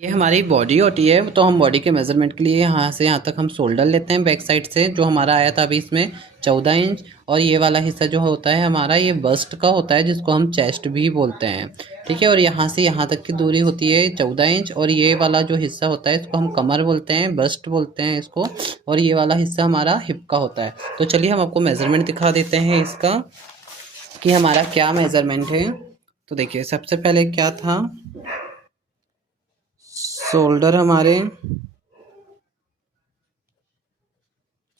ये हमारी बॉडी होती है, तो हम बॉडी के मेज़रमेंट के लिए यहाँ से यहाँ तक हम शोल्डर लेते हैं बैक साइड से, जो हमारा आया था अभी इसमें 14 इंच। और ये वाला हिस्सा जो होता है हमारा, ये बस्ट का होता है, जिसको हम चेस्ट भी बोलते हैं। ठीक है, और यहाँ से यहाँ तक की दूरी होती है 14 इंच। और ये वाला जो हिस्सा होता है इसको हम कमर बोलते हैं, बस्ट बोलते हैं इसको। और ये वाला हिस्सा हमारा हिप का होता है। तो चलिए हम आपको मेज़रमेंट दिखा देते हैं इसका, कि हमारा क्या मेज़रमेंट है। तो देखिए, सबसे पहले क्या था, शोल्डर हमारे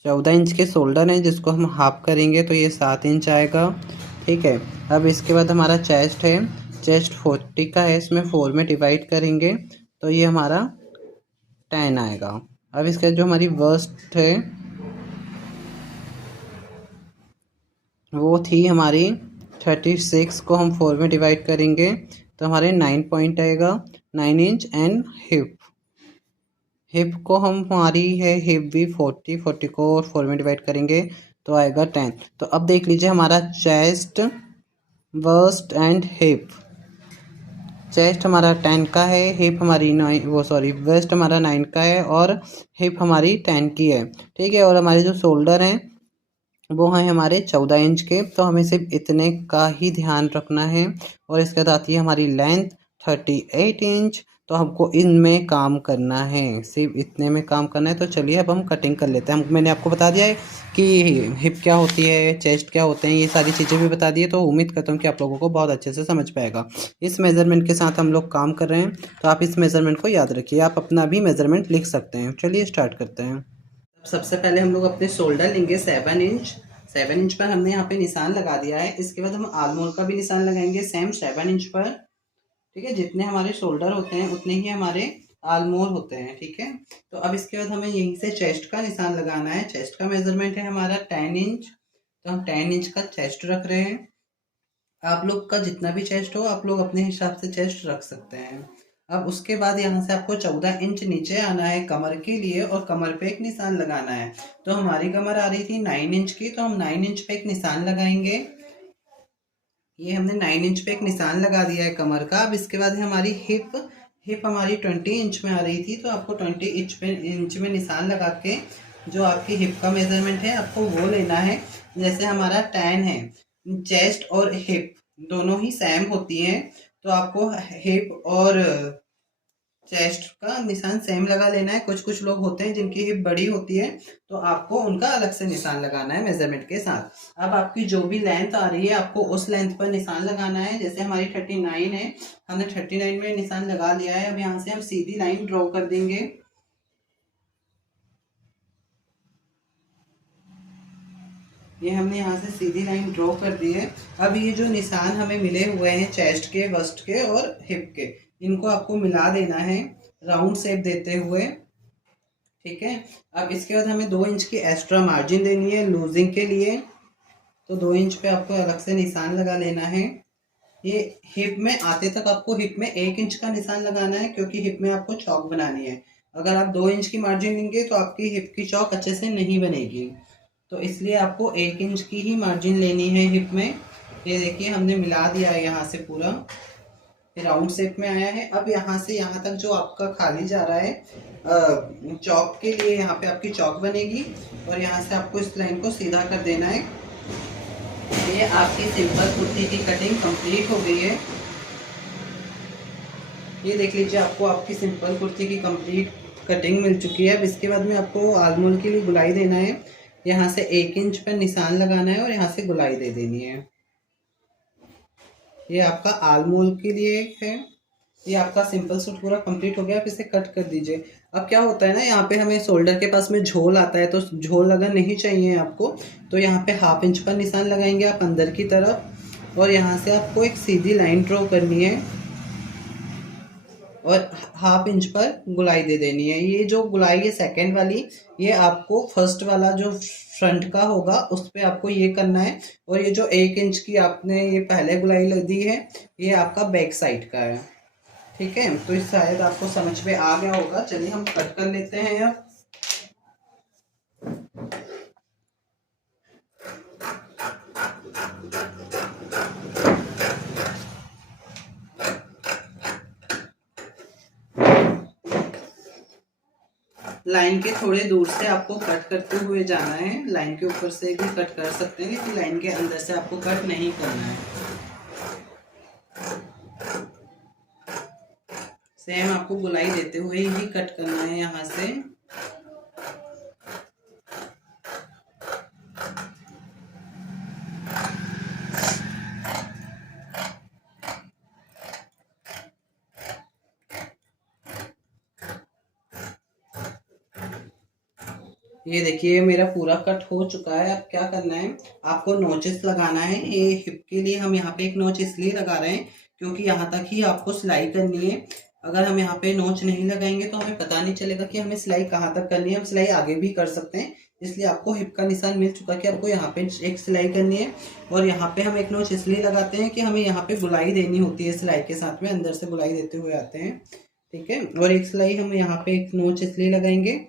14 इंच के शोल्डर हैं, जिसको हम हाफ करेंगे तो ये 7 इंच आएगा। ठीक है, अब इसके बाद हमारा चेस्ट है। चेस्ट 40 का है, इसमें 4 में डिवाइड करेंगे तो ये हमारा 10 आएगा। अब इसके बाद जो हमारी वर्स्ट है वो थी हमारी 36, को हम 4 में डिवाइड करेंगे तो हमारे 9 पॉइंट आएगा, 9 इंच। एंड हिप, हिप को हम, हमारी है हिप भी 40 को 4 में डिवाइड करेंगे तो आएगा 10। तो अब देख लीजिए हमारा chest, worst and hip. Chest हमारा 10 का है, हिप हमारी 9, वेस्ट हमारा 9 का है और हिप हमारी 10 की है। ठीक है, और हमारे जो शोल्डर हैं वो हैं हमारे 14 इंच के। तो हमें सिर्फ इतने का ही ध्यान रखना है। और इसके बाद आती है हमारी लेंथ 38 इंच। तो हमको इनमें काम करना है, सिर्फ इतने में काम करना है। तो चलिए अब हम कटिंग कर लेते हैं। मैंने आपको बता दिया है कि हिप क्या होती है, चेस्ट क्या होते हैं, ये सारी चीज़ें भी बता दी है। तो उम्मीद करता हूँ कि आप लोगों को बहुत अच्छे से समझ पाएगा। इस मेज़रमेंट के साथ हम लोग काम कर रहे हैं, तो आप इस मेज़रमेंट को याद रखिए। आप अपना भी मेज़रमेंट लिख सकते हैं। चलिए स्टार्ट करते हैं। सबसे पहले हम लोग अपने शोल्डर लेंगे 7 इंच। 7 इंच पर हमने यहाँ पे निशान लगा दिया है। इसके बाद हम आर्मोल का भी निशान लगाएंगे सेम 7 इंच पर। ठीक है, जितने हमारे शोल्डर होते हैं उतने ही हमारे आर्मोल होते हैं। ठीक है, तो अब इसके बाद हमें यहीं से चेस्ट का निशान लगाना है। चेस्ट का मेजरमेंट है हमारा 10 इंच, तो हम 10 इंच का चेस्ट रख रहे हैं। आप लोग का जितना भी चेस्ट हो आप लोग अपने हिसाब से चेस्ट रख सकते हैं। अब उसके बाद यहाँ से आपको 14 इंच नीचे आना है कमर के लिए, और कमर पे एक निशान लगाना है। तो हमारी कमर आ रही थी 9 इंच की, तो हम 9 इंच पे एक निशान लगाएंगे। ये हमने 9 इंच पे एक निशान लगा दिया है कमर का। अब इसके बाद है हमारी हिप। हिप हमारी 20 इंच में आ रही थी, तो आपको 20 इंच में निशान लगा के जो आपकी हिप का मेजरमेंट है आपको वो लेना है। जैसे हमारा 10 है, चेस्ट और हिप दोनों ही सेम होती हैं, तो आपको हिप और चेस्ट का निशान सेम लगा लेना है। कुछ कुछ लोग होते हैं जिनकी हिप बड़ी होती है, तो आपको उनका अलग से निशान लगाना है मेजरमेंट के साथ। अब आपकी जो भी लेंथ आ रही है आपको उस लेंथ पर निशान लगाना है। जैसे हमारी 39 है, हमने 39 में निशान लगा लिया है। अब यहाँ से हम सीधी लाइन ड्रॉ कर देंगे। ये हमने यहाँ से सीधी लाइन ड्रॉ कर दी है। अब ये जो निशान हमें मिले हुए हैं चेस्ट के, बस्ट के और हिप के, इनको आपको मिला देना है राउंड शेप देते हुए। ठीक है, अब इसके बाद हमें 2 इंच की एक्स्ट्रा मार्जिन देनी है लूजिंग के लिए। तो 2 इंच पे आपको अलग से निशान लगा लेना है। ये हिप में आते तक आपको हिप में 1 इंच का निशान लगाना है, क्योंकि हिप में आपको चौक बनानी है। अगर आप 2 इंच की मार्जिन लेंगे तो आपकी हिप की चौक अच्छे से नहीं बनेगी, तो इसलिए आपको 1 इंच की ही मार्जिन लेनी है हिप में। ये देखिए हमने मिला दिया है यहाँ से पूरा, राउंड शेप में आया है। अब यहाँ से यहाँ तक जो आपका खाली जा रहा है चौक के लिए, यहाँ पे आपकी चौक बनेगी। और यहाँ से आपको इस लाइन को सीधा कर देना है। ये आपकी सिंपल कुर्ती की कटिंग कंप्लीट हो गई है। ये देख लीजिए, आपको आपकी सिंपल कुर्ती की कंप्लीट कटिंग मिल चुकी है। अब इसके बाद में आपको आर्मोल के लिए गुलाई देना है। यहाँ से 1 इंच पर निशान लगाना है और यहाँ से गुलाई दे देनी है। ये आपका आलमोल के लिए है। ये आपका सिंपल सूट पूरा कंप्लीट हो गया। आप इसे कट कर दीजिए। अब क्या होता है ना, यहाँ पे हमें शोल्डर के पास में झोल आता है, तो झोल अगर नहीं चाहिए आपको तो यहाँ पे 1/2 इंच पर निशान लगाएंगे आप अंदर की तरफ, और यहाँ से आपको एक सीधी लाइन ड्रॉ करनी है और 1/2 इंच पर गुलाई दे देनी है। ये जो गुलाई है सेकेंड वाली, ये आपको फर्स्ट वाला जो फ्रंट का होगा उस पर आपको ये करना है। और ये जो 1 इंच की आपने ये पहले गुलाई दी है, ये आपका बैक साइड का है। ठीक है, तो इस शायद आपको समझ में आ गया होगा। चलिए हम कट कर लेते हैं अब। लाइन के थोड़े दूर से आपको कट करते हुए जाना है। लाइन के ऊपर से भी कट कर सकते हैं लेकिन लाइन के अंदर से आपको कट नहीं करना है। सेम आपको गोलाई देते हुए ही कट करना है यहाँ से। ये देखिए मेरा पूरा कट हो चुका है। अब क्या करना है, आपको नोचेस लगाना है। ये हिप के लिए हम यहाँ पे एक नोच इसलिए लगा रहे हैं क्योंकि यहाँ तक ही आपको सिलाई करनी है। अगर हम यहाँ पे नोच नहीं लगाएंगे तो हमें पता नहीं चलेगा कि हमें सिलाई कहाँ तक करनी है। हम सिलाई आगे भी कर सकते हैं, इसलिए आपको हिप का निशान मिल चुका कि आपको यहाँ पे एक सिलाई करनी है। और यहाँ पे हम एक नोच इसलिए लगाते हैं कि हमें यहाँ पे गुलाई देनी होती है। सिलाई के साथ में अंदर से गुलाई देते हुए आते हैं, ठीक है। और एक सिलाई हम यहाँ पे एक नोच इसलिए लगाएंगे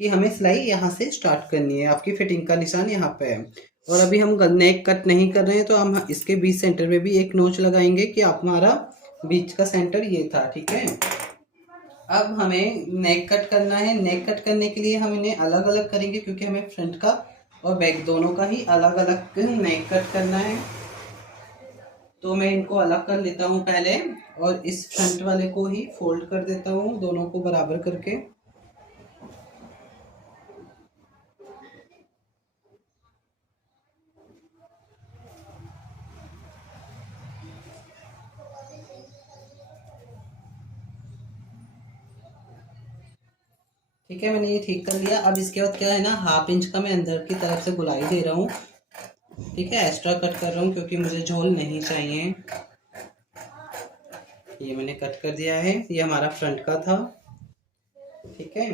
कि हमें सिलाई यहाँ से स्टार्ट करनी है। आपकी फिटिंग का निशान यहाँ पे है। और अभी हम नेक कट नहीं कर रहे हैं तो हम इसके बीच सेंटर में भी एक नोच लगाएंगे कि हमारा बीच का सेंटर ये था, ठीक है। अब हमें नेक कट करना है। नेक कट करने के लिए हम इन्हें अलग अलग करेंगे क्योंकि हमें फ्रंट का और बैक दोनों का ही अलग अलग नेक कट करना है। तो मैं इनको अलग कर लेता हूँ पहले और इस फ्रंट वाले को ही फोल्ड कर देता हूँ दोनों को बराबर करके। ठीक है, मैंने ये ठीक कर लिया। अब इसके बाद क्या है ना, 1/2 इंच का मैं अंदर की तरफ से गुलाई दे रहा हूँ, ठीक है। एक्स्ट्रा कट कर रहा हूँ क्योंकि मुझे झोल नहीं चाहिए। ये मैंने कट कर दिया है। ये हमारा फ्रंट का था, ठीक है।